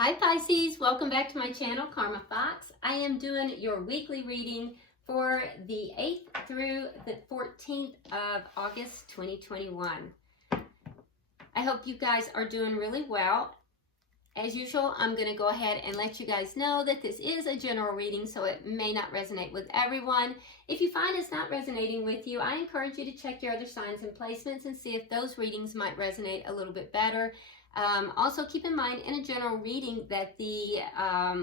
Hi Pisces, welcome back to my channel, Karma Fox. I am doing your weekly reading for the 8th through the 14th of August 2021. I hope you guys are doing really well. As usual, I'm going to go ahead and let you guys know that this is a general reading, so it may not resonate with everyone. If you find it's not resonating with you, I encourage you to check your other signs and placements and see if those readings might resonate a little bit better. Also, keep in mind in a general reading that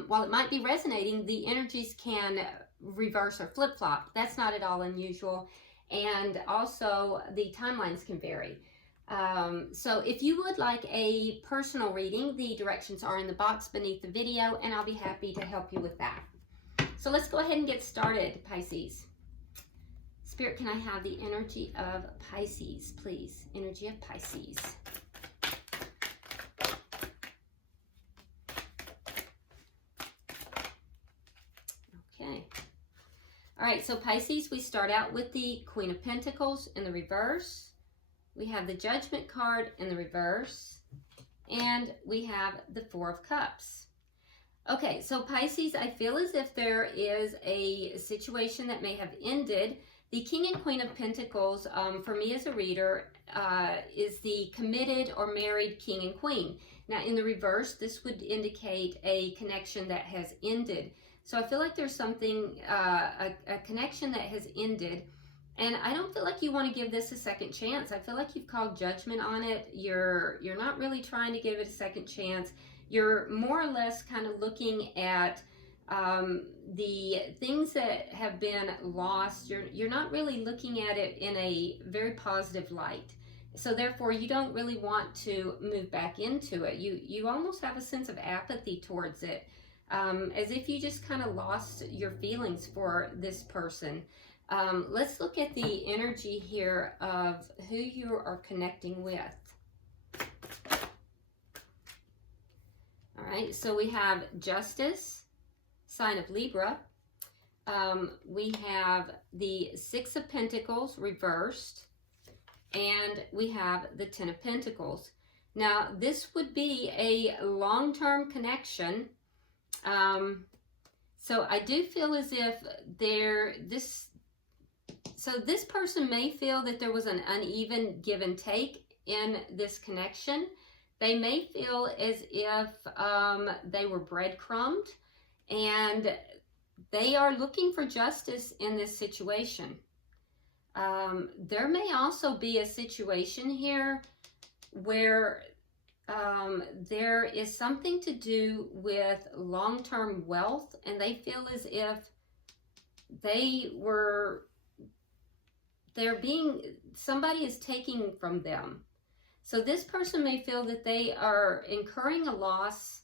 while it might be resonating, the energies can reverse or flip-flop. That's not at all unusual. And also, the timelines can vary. So if you would like a personal reading, the directions are in the box beneath the video, and I'll be happy to help you with that. So let's go ahead and get started, Pisces. Spirit, can I have the energy of Pisces, please? Energy of Pisces. Okay. All right, so Pisces, we start out with the Queen of Pentacles in the reverse. We have the Judgment card in the reverse, and we have the Four of Cups. Okay, so Pisces, I feel as if there is a situation that may have ended. The King and Queen of Pentacles, for me as a reader, is the committed or married King and Queen. Now, in the reverse, this would indicate a connection that has ended. So I feel like there's something, a connection that has ended. And I don't feel like you want to give this a second chance. I feel like you've called judgment on it. You're not really trying to give it a second chance. You're more or less kind of looking at the things that have been lost. You're not really looking at it in a very positive light. So therefore, you don't really want to move back into it. You almost have a sense of apathy towards it, as if you just kind of lost your feelings for this person. Let's look at the energy here of who you are connecting with. All right, so we have Justice, sign of Libra. We have the Six of Pentacles reversed, and we have the Ten of Pentacles. Now, this would be a long-term connection. So I do feel as if So this person may feel that there was an uneven give and take in this connection. They may feel as if they were breadcrumbed, and they are looking for justice in this situation. There may also be a situation here where there is something to do with long-term wealth, and they feel as if somebody is taking from them. So this person may feel that they are incurring a loss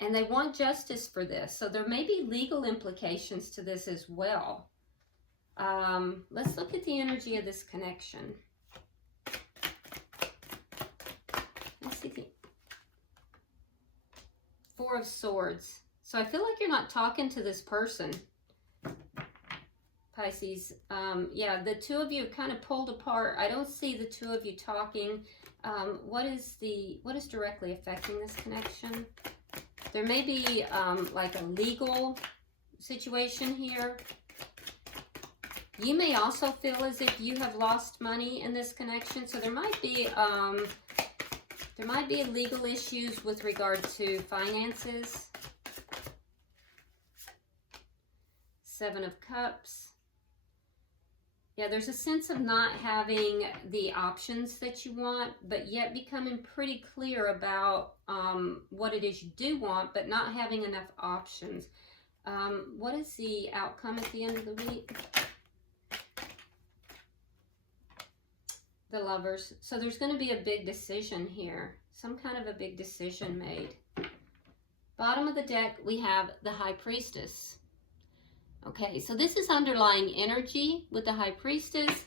and they want justice for this. So there may be legal implications to this as well. Let's look at the energy of this connection. Let's see the Four of Swords. So I feel like you're not talking to this person, Pisces. Yeah, the two of you have kind of pulled apart. I don't see the two of you talking. What is directly affecting this connection? There may be like a legal situation here. You may also feel as if you have lost money in this connection. So there might be legal issues with regard to finances. Seven of Cups. Yeah, there's a sense of not having the options that you want, but yet becoming pretty clear about what it is you do want, but not having enough options. What is the outcome at the end of the week? The Lovers. So there's going to be a big decision here. Some kind of a big decision made. Bottom of the deck, we have the High Priestess. Okay, so this is underlying energy with the High Priestess.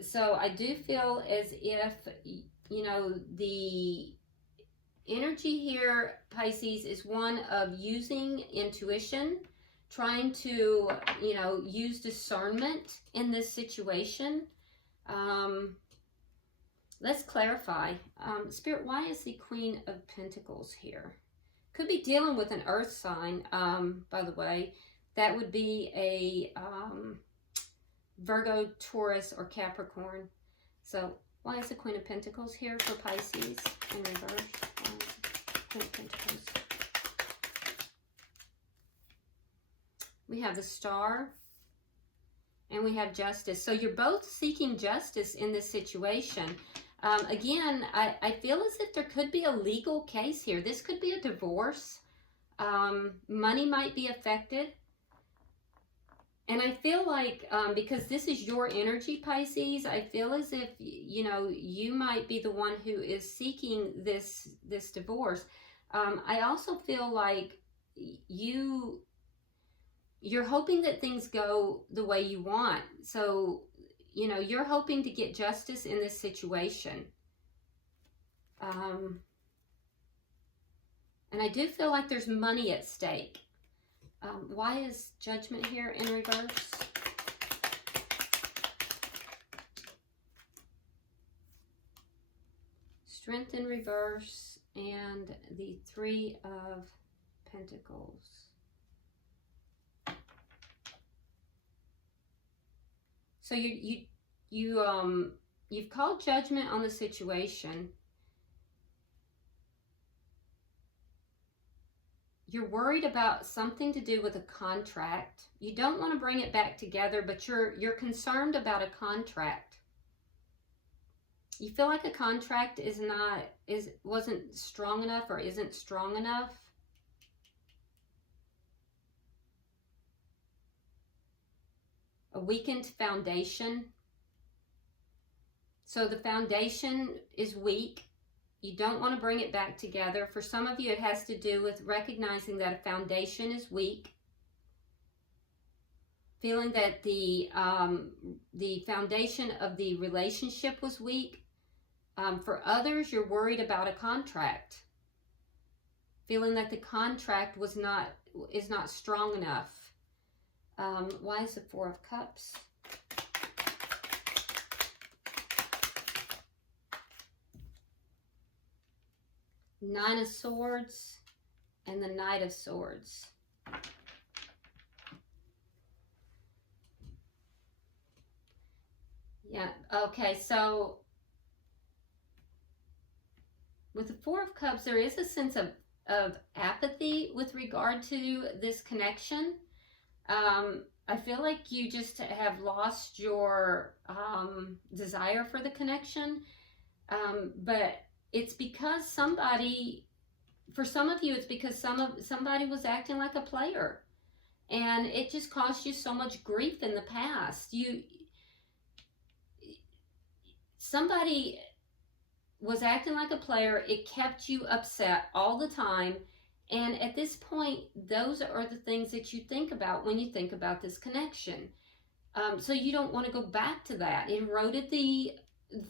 So I do feel as if, you know, the energy here, Pisces, is one of using intuition, trying to, you know, use discernment in this situation. Let's clarify. Spirit, why is the Queen of Pentacles here? Could be dealing with an earth sign, by the way. That would be a Virgo, Taurus, or Capricorn. So why is the Queen of Pentacles here for Pisces in reverse? Queen of Pentacles. We have the Star, and we have Justice. So you're both seeking justice in this situation. Again, I feel as if there could be a legal case here. This could be a divorce. Money might be affected. And I feel like, because this is your energy, Pisces, I feel as if, you know, you might be the one who is seeking this divorce. I also feel like you're hoping that things go the way you want. So, you know, you're hoping to get justice in this situation. And I do feel like there's money at stake. Why is Judgment here in reverse? Strength in reverse, and the Three of Pentacles. So you've called judgment on the situation. You're worried about something to do with a contract. You don't want to bring it back together, but you're concerned about a contract. You feel like a contract wasn't strong enough or isn't strong enough. A weakened foundation. So the foundation is weak. You don't want to bring it back together. For some of you, it has to do with recognizing that a foundation is weak. Feeling that the foundation of the relationship was weak. For others, you're worried about a contract. Feeling that the contract is not strong enough. Why is the Four of Cups? Nine of Swords and the Knight of Swords. Yeah, okay, so with the Four of Cups, there is a sense of apathy with regard to this connection. I feel like you just have lost your desire for the connection, but it's because for some of you, it's because somebody was acting like a player, and it just caused you so much grief in the past. Somebody was acting like a player. It kept you upset all the time. And at this point, those are the things that you think about when you think about this connection. So you don't want to go back to that. It eroded the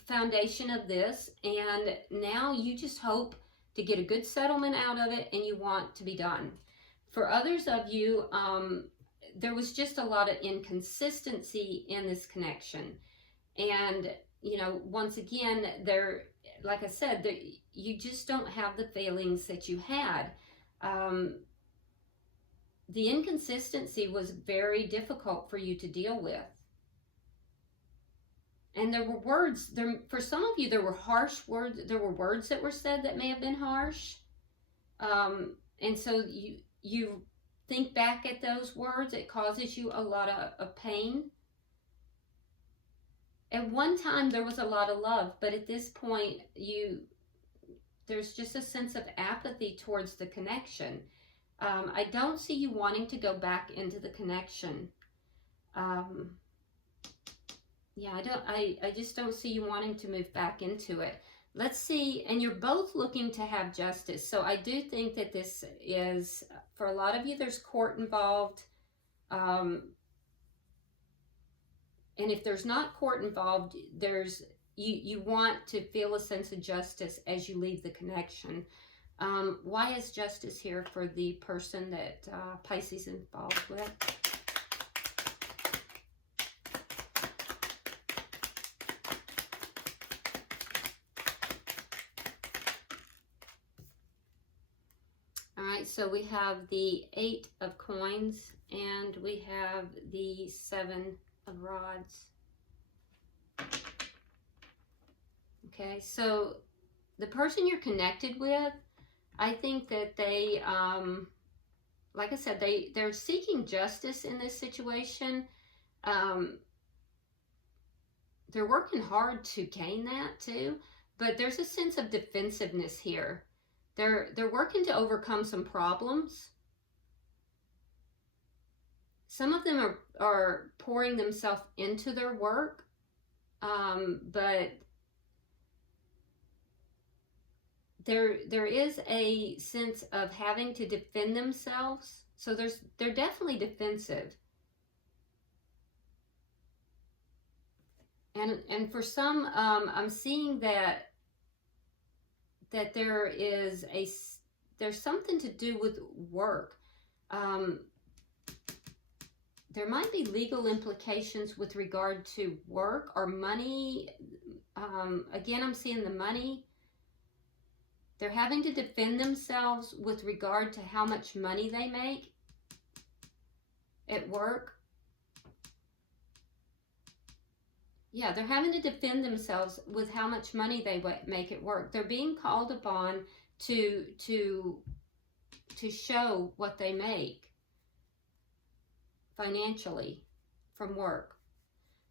foundation of this, and now you just hope to get a good settlement out of it, and you want to be done. For others of you, there was just a lot of inconsistency in this connection. And, you know, once again, like I said, you just don't have the feelings that you had. The inconsistency was very difficult for you to deal with. And there were words, for some of you, there were harsh words, there were words that were said that may have been harsh. And so you think back at those words, it causes you a lot of pain. At one time, there was a lot of love, but at this point, there's just a sense of apathy towards the connection. I don't see you wanting to go back into the connection. Yeah, I just don't see you wanting to move back into it. Let's see, and you're both looking to have justice. So I do think that this is, for a lot of you, there's court involved. And if there's not court involved, you want to feel a sense of justice as you leave the connection. Why is justice here for the person that Pisces is involved with? right, so we have the 8 of coins and we have the 7 of rods. Okay, so the person you're connected with, I think that they, like I said, they're seeking justice in this situation. They're working hard to gain that too, but there's a sense of defensiveness here. They're working to overcome some problems. Some of them are pouring themselves into their work, but there is a sense of having to defend themselves. So they're definitely defensive. And for some, I'm seeing that there's something to do with work. There might be legal implications with regard to work or money. Again, I'm seeing the money. They're having to defend themselves with regard to how much money they make at work. Yeah, they're having to defend themselves with how much money they make at work. They're being called upon to show what they make financially from work.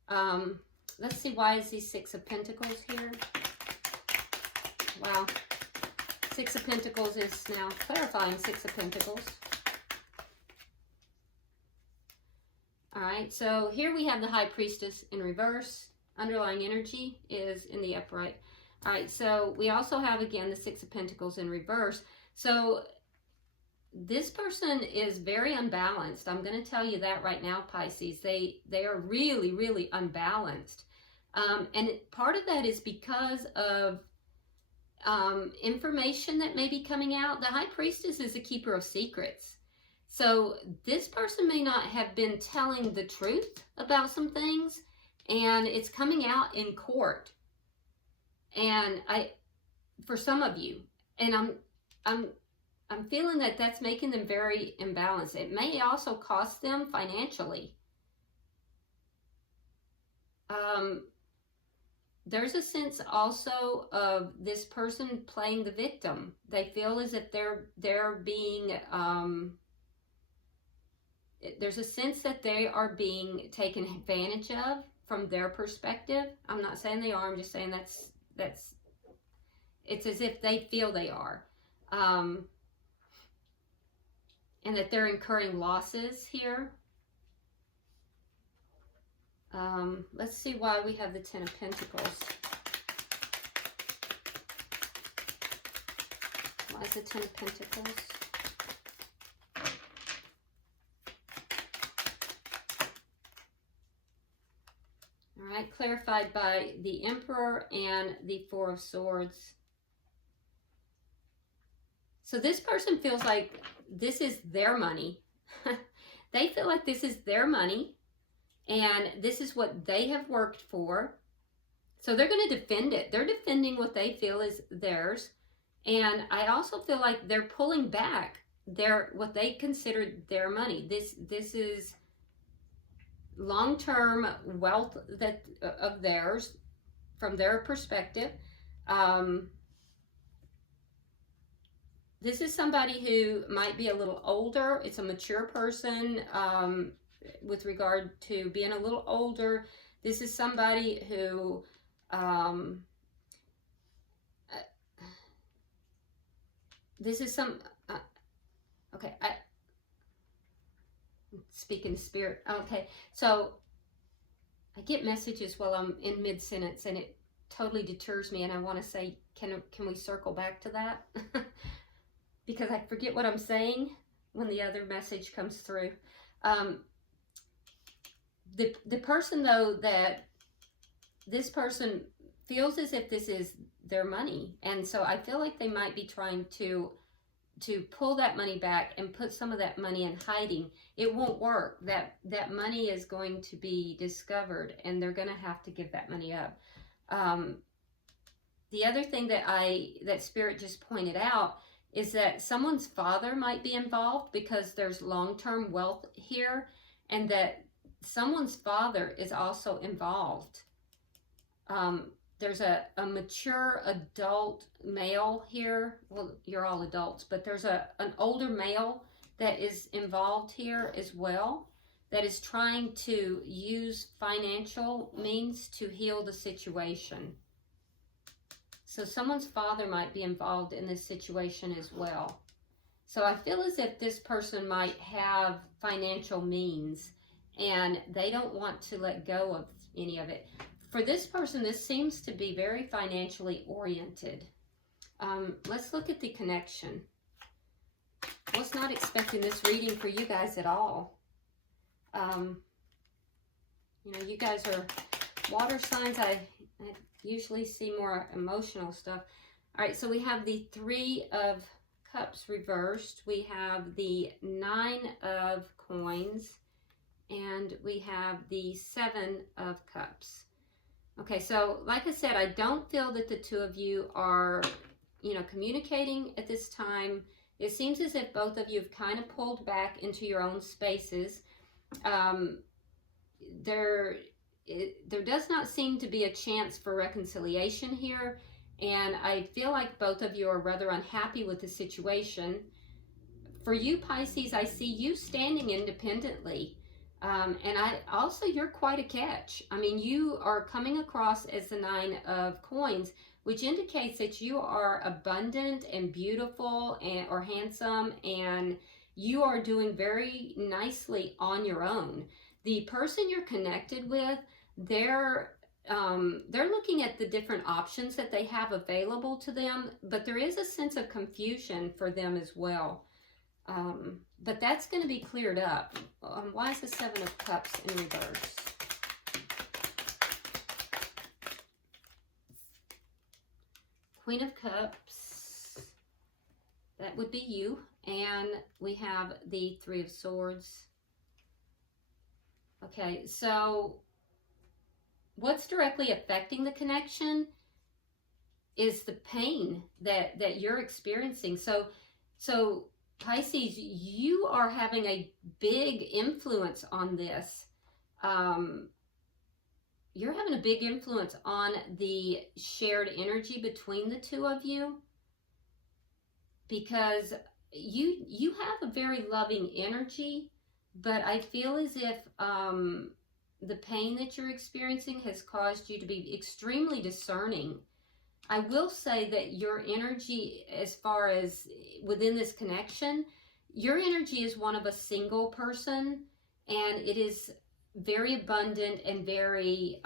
Let's see, why is the 6 of Pentacles here? Wow. 6 of Pentacles is now clarifying 6 of Pentacles. All right, so here we have the High Priestess in reverse. Underlying energy is in the upright. All right, so we also have, again, the 6 of Pentacles in reverse. So this person is very unbalanced. I'm going to tell you that right now, Pisces. They are really, really unbalanced. And part of that is because of information that may be coming out. The High Priestess is a keeper of secrets. So this person may not have been telling the truth about some things, and it's coming out in court. And for some of you, and I'm feeling that that's making them very imbalanced. It may also cost them financially. There's a sense also of this person playing the victim. They feel as if they're being, there's a sense that they are being taken advantage of from their perspective. I'm not saying they are, I'm just saying it's as if they feel they are. And that they're incurring losses here. Let's see why we have the 10 of Pentacles. Why is the 10 of Pentacles? All right, clarified by the Emperor and the 4 of Swords. So this person feels like this is their money. They feel like this is their money. And this is what they have worked for. So they're going to defend it. They're defending what they feel is theirs. And I also feel like they're pulling back what they consider their money. This is long-term wealth of theirs from their perspective. This is somebody who might be a little older. It's a mature person. With regard to being a little older, this is somebody who this is some okay, I'm speaking spirit. Okay, so I get messages while I'm in mid-sentence and it totally deters me, and I want to say, can we circle back to that? Because I forget what I'm saying when the other message comes through. The person, though, that this person feels as if this is their money, and so I feel like they might be trying to pull that money back and put some of that money in hiding. It won't work. That money is going to be discovered, and they're going to have to give that money up. The other thing that Spirit just pointed out is that someone's father might be involved because there's long-term wealth here, and that someone's father is also involved. There's a mature adult male here. Well, you're all adults, but there's an older male that is involved here as well, that is trying to use financial means to heal the situation. So someone's father might be involved in this situation as well. So I feel as if this person might have financial means and they don't want to let go of any of it. For this person, this seems to be very financially oriented. Let's look at the connection. I was not expecting this reading for you guys at all. You know, you guys are water signs. I usually see more emotional stuff. All right, so we have the 3 of Cups reversed. We have the 9 of Coins, and we have the 7 of Cups. Okay, so like I said, I don't feel that the two of you are, you know, communicating at this time. It seems as if both of you have kind of pulled back into your own spaces. There does not seem to be a chance for reconciliation here, and I feel like both of you are rather unhappy with the situation. For you, Pisces, I see you standing independently. And you're quite a catch. I mean, you are coming across as the 9 of Coins, which indicates that you are abundant and beautiful or handsome, and you are doing very nicely on your own. The person you're connected with, they're looking at the different options that they have available to them, but there is a sense of confusion for them as well. But that's going to be cleared up. Why is the 7 of Cups in reverse? Queen of Cups, that would be you. And we have the 3 of Swords. Okay, so what's directly affecting the connection is the pain that you're experiencing. So Pisces, you are having a big influence on this. You're having a big influence on the shared energy between the two of you, because you have a very loving energy, but I feel as if the pain that you're experiencing has caused you to be extremely discerning. I will say that your energy, as far as within this connection, your energy is one of a single person, and it is very abundant and very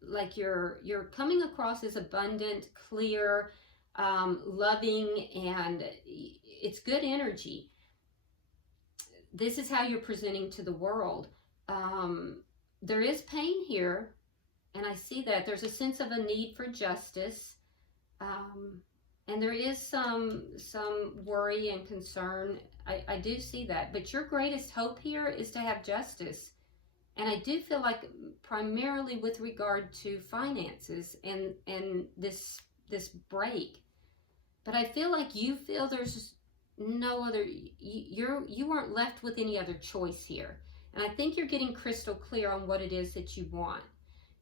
like you're coming across as abundant, clear, loving, and it's good energy. This is how you're presenting to the world. There is pain here, and I see that there's a sense of a need for justice. And there is some worry and concern. I do see that, but your greatest hope here is to have justice. And I do feel like primarily with regard to finances and this break. But I feel like you feel there's no other, you weren't left with any other choice here. And I think you're getting crystal clear on what it is that you want.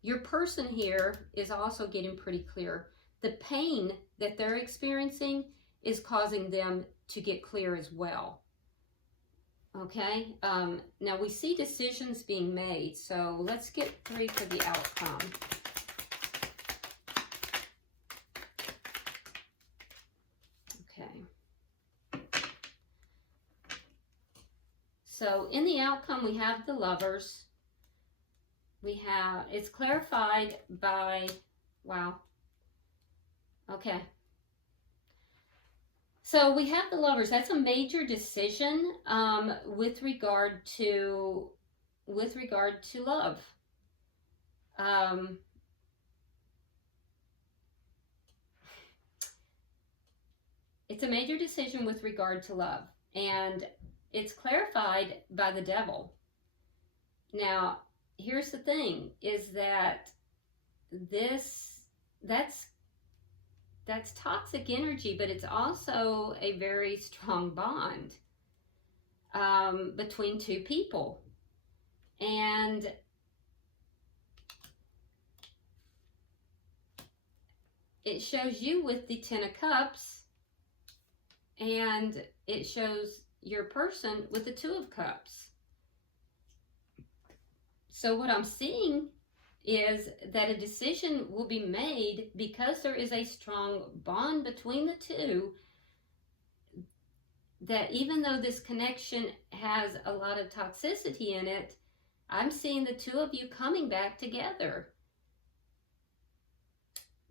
Your person here is also getting pretty clear. The pain that they're experiencing is causing them to get clear as well. Okay, now we see decisions being made, so let's get 3 for the outcome. Okay. So in the outcome, we have the Lovers. We have, it's clarified by, wow. Okay. So we have the Lovers. That's a major decision with regard to love. It's a major decision with regard to love, and it's clarified by the Devil. Now, here's the thing: is that that's toxic energy, but it's also a very strong bond between two people. And it shows you with the Ten of Cups, and it shows your person with the Two of Cups. So what I'm seeing is that a decision will be made because there is a strong bond between the two, that even though this connection has a lot of toxicity in it, I'm seeing the two of you coming back together.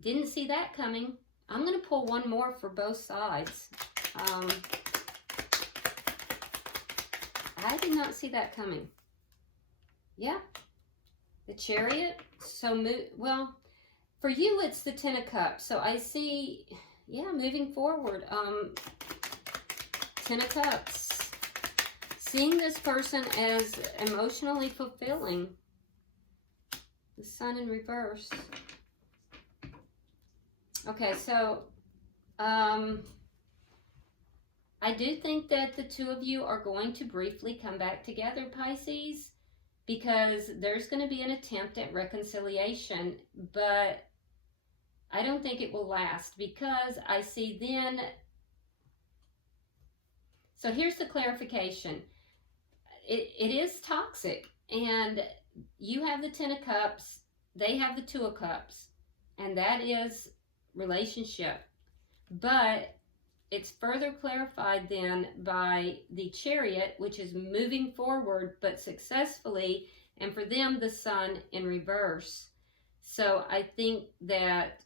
Didn't see that coming. I'm going to pull one more for both sides. I did not see that coming. Yeah. The Chariot. So, well, for you, it's the Ten of Cups. So I see, yeah, moving forward. Ten of Cups. Seeing this person as emotionally fulfilling. The Sun in reverse. Okay, so I do think that the two of you are going to briefly come back together, Pisces, because there's going to be an attempt at reconciliation, but I don't think it will last, because I see then, so here's the clarification. It is toxic, and you have the Ten of Cups, they have the Two of Cups, and that is relationship. But it's further clarified then by the Chariot, which is moving forward but successfully, and for them the Sun in reverse. So I think that,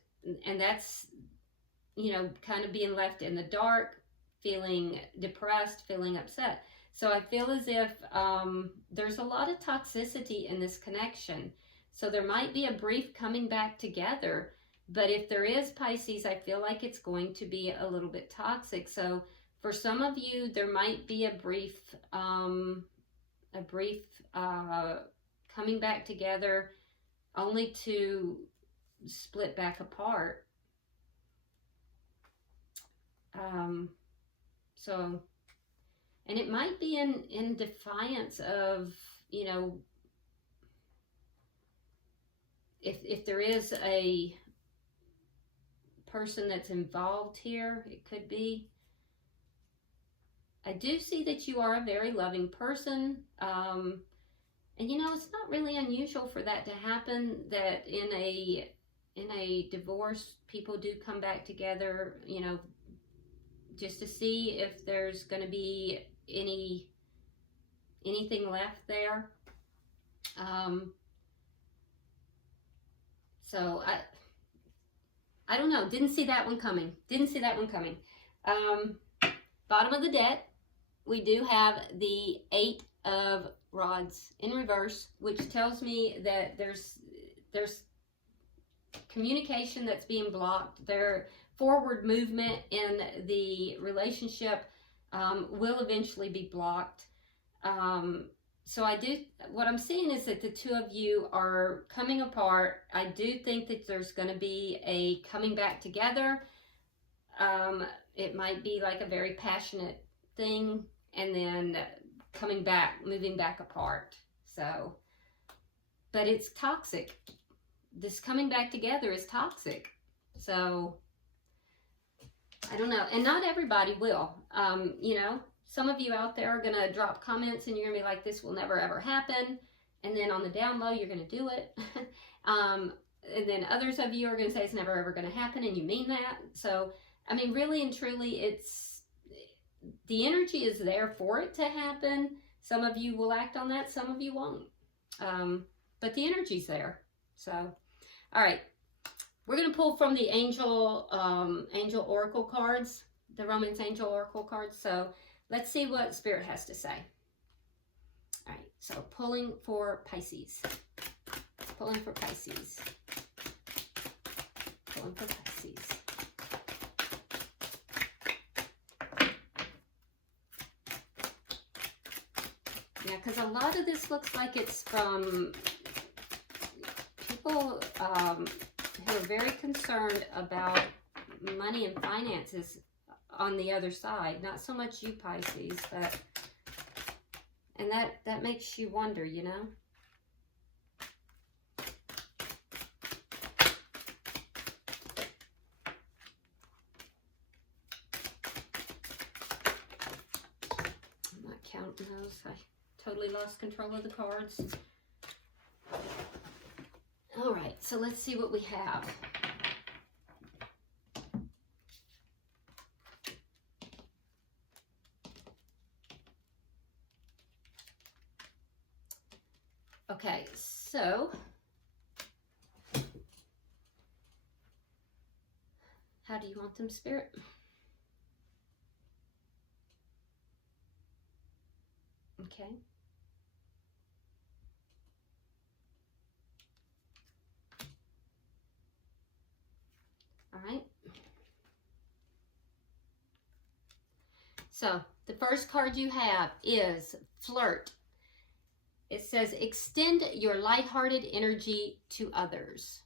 and that's, you know, kind of being left in the dark, feeling depressed, feeling upset. So I feel as if there's a lot of toxicity in this connection. So there might be a brief coming back together. But if there is, Pisces, I feel like it's going to be a little bit toxic. So for some of you, there might be a brief coming back together, only to split back apart. So, and it might be in defiance of, you know, if there is a person that's involved here, it could be. I do see that you are a very loving person, and you know, it's not really unusual for that to happen, that in a divorce people do come back together, you know, just to see if there's going to be anything left there. So I don't know. Didn't see that one coming. Didn't see that one coming. Bottom of the deck, we do have the Eight of Rods in reverse, which tells me that there's communication that's being blocked. Their forward movement in the relationship will eventually be blocked. So what I'm seeing is that the two of you are coming apart. I do think that there's going to be a coming back together. It might be like a very passionate thing, and then coming back, moving back apart. So, but it's toxic. This coming back together is toxic. So, I don't know. And not everybody will, you know. Some of you out there are going to drop comments and you're going to be like, this will never ever happen. And then on the down low, you're going to do it. And then others of you are going to say it's never ever going to happen, and you mean that. So, I mean, really and truly, the energy is there for it to happen. Some of you will act on that. Some of you won't. But the energy's there. So, all right. We're going to pull from the Angel Oracle cards, the Romance Angel Oracle cards. So, let's see what Spirit has to say. All right, so pulling for Pisces. Pulling for Pisces. Pulling for Pisces. Yeah, because a lot of this looks like it's from people who are very concerned about money and finances on the other side. Not so much you, Pisces, but, and that makes you wonder, you know. I'm not counting those. I totally lost control of the cards. All right, so let's see what we have. Okay, so how do you want them, Spirit? Okay. All right. So the first card you have is Flirt. It says, extend your lighthearted energy to others.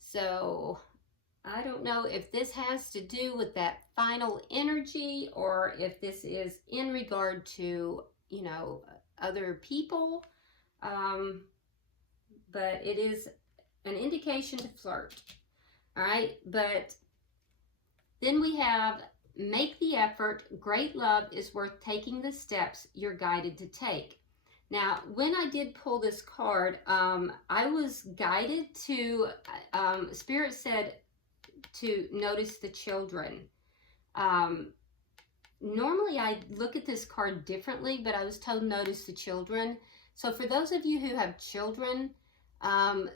So I don't know if this has to do with that final energy or if this is in regard to, you know, other people. But it is an indication to flirt. All right. But then we have, make the effort. Great love is worth taking the steps you're guided to take. Now, when I did pull this card, I was guided to, Spirit said to notice the children. Normally, I look at this card differently, but I was told notice the children. So for those of you who have children,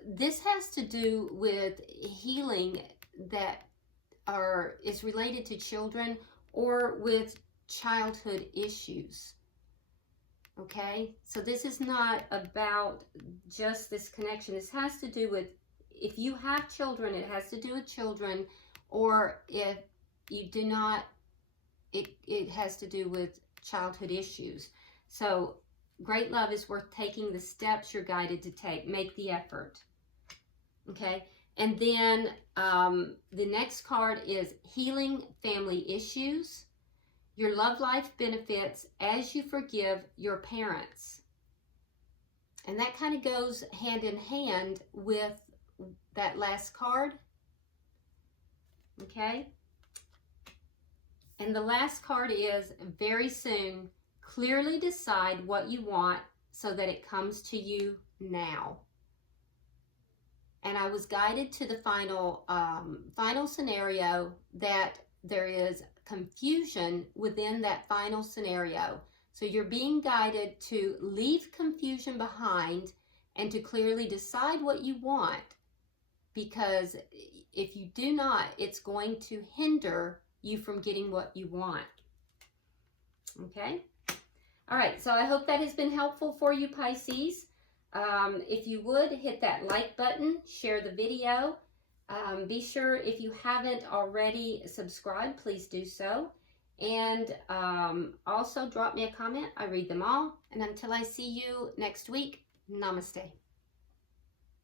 this has to do with healing that is related to children or with childhood issues. Okay, so this is not about just this connection. This has to do with, if you have children, it has to do with children, or if you do not, it has to do with childhood issues. So great love is worth taking the steps you're guided to take. Make the effort. Okay, and then the next card is healing family issues. Your love life benefits as you forgive your parents. And that kind of goes hand in hand with that last card. Okay? And the last card is very soon. Clearly decide what you want so that it comes to you now. And I was guided to the final scenario that there is confusion within that final scenario. So you're being guided to leave confusion behind and to clearly decide what you want, because if you do not, it's going to hinder you from getting what you want. Okay? All right, so I hope that has been helpful for you, Pisces. If you would, hit that like button, share the video. Be sure, if you haven't already subscribed, please do so. And also drop me a comment. I read them all. And until I see you next week, namaste.